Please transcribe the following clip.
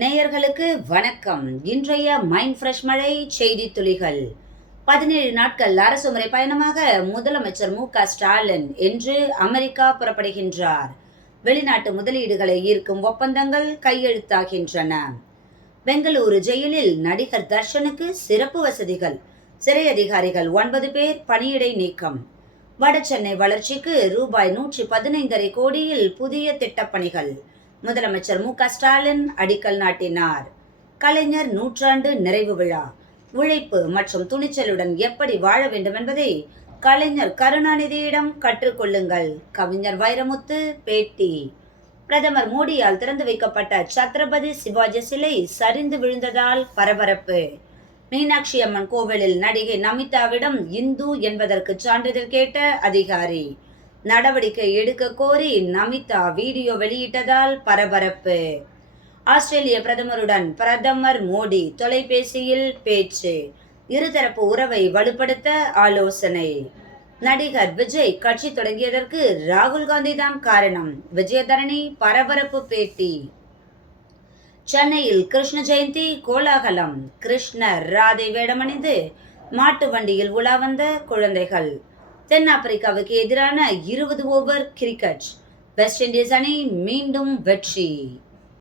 நேயர்களுக்கு வணக்கம். இன்றைய மைண்ட் ஃப்ரெஷ் மழை செய்தி துளிகள். பதினேழு நாட்கள் அரசுமுறை பயணமாக முதலமைச்சர் மு க ஸ்டாலின் என்று அமெரிக்கா புறப்படுகின்றார். வெளிநாட்டு முதலீடுகளை ஈர்க்கும் ஒப்பந்தங்கள் கையெழுத்தாகின்றன. பெங்களூரு ஜெயிலில் நடிகர் தர்ஷனுக்கு சிறப்பு வசதிகள். சிறை அதிகாரிகள் ஒன்பது பேர் பணியிடை நீக்கம். வடசென்னை வளர்ச்சிக்கு ரூபாய் நூற்றி பதினைந்தரை கோடியில் புதிய திட்டப்பணிகள். முதலமைச்சர் மு க ஸ்டாலின் அடிக்கல் நாட்டினார். கலைஞர் நூற்றாண்டு நிறைவு விழா. உழைப்பு மற்றும் துணிச்சலுடன் எப்படி வாழ வேண்டும் என்பதை கலைஞர் கருணாநிதியிடம் கற்றுக்கொள்ளுங்கள் கவிஞர் வைரமுத்து பேட்டி. பிரதமர் மோடியால் திறந்து வைக்கப்பட்ட சத்ரபதி சிவாஜி சிலை சரிந்து விழுந்ததால் பரபரப்பு. மீனாட்சி அம்மன் கோவிலில் நடிகை நமிதாவிடம் இந்து என்பதற்கு சான்றிதழ் கேட்ட அதிகாரி. நடவடிக்கை எடுக்க கோரி நமிதா வீடியோ வெளியிட்டதால் பரபரப்பு. ஆஸ்திரேலிய பிரதமருடன் பிரதமர் மோடி தொலைபேசியில் பேச்சு. இருதரப்பு உறவை வலுப்படுத்த ஆலோசனை. நடிகர் விஜய் கட்சி தொடங்கியதற்கு ராகுல் காந்தி தான் காரணம். விஜயதரணி பரபரப்பு பேட்டி. சென்னையில் கிருஷ்ண ஜெயந்தி கோலாகலம். கிருஷ்ணர் ராதை வேடமணிந்து மாட்டு வண்டியில் உலா வந்த குழந்தைகள். தென்னாப்பிரிக்காவுக்கு எதிரான இருபது ஓவர் கிரிக்கெட். வெஸ்ட் இண்டீஸ் அணி மீண்டும் வெற்றி.